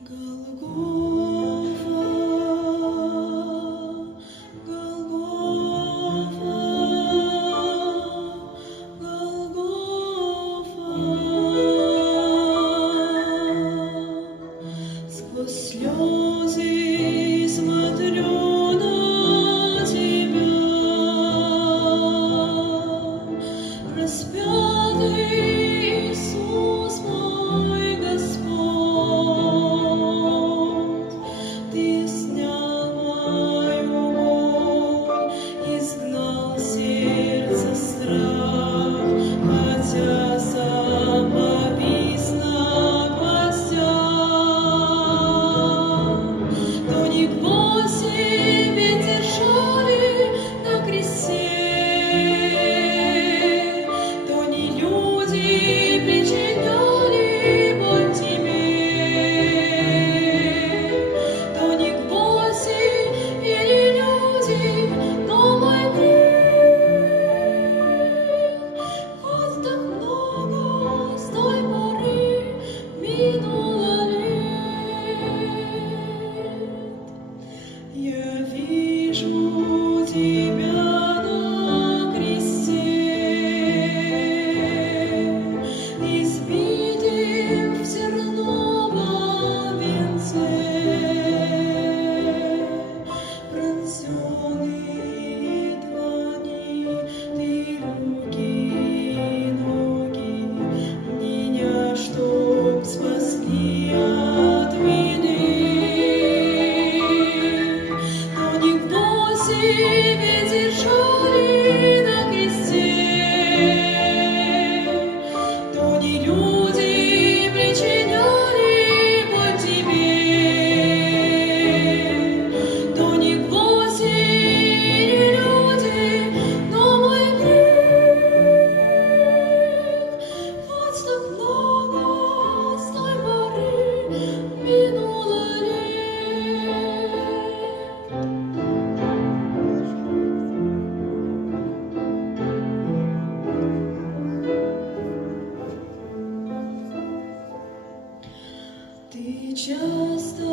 Голгофа, Голгофа, Голгофа. Сквозь слезы смотрю на тебя, распятый Иисус мой Господь. Ты снял мою боль, изгнал сердце страх, хотя сам повис на гвоздях. То не гвозди ведь держали на кресте, то не люди причиняли боль тебе, то не гвозди или люди, но мой грех. Хоть так много с той поры минуло лет, я вижу тебя на кресте, избитым в терновом венце, пронзенные длани, ты руки и ноги, меня чтоб спасли от вины. То не гвозди ведь держали на кресте, то не люди причиняли боль тебе, то не гвозди или люди, но мой грех. Хоть так много с той поры минуло лет. Ты часто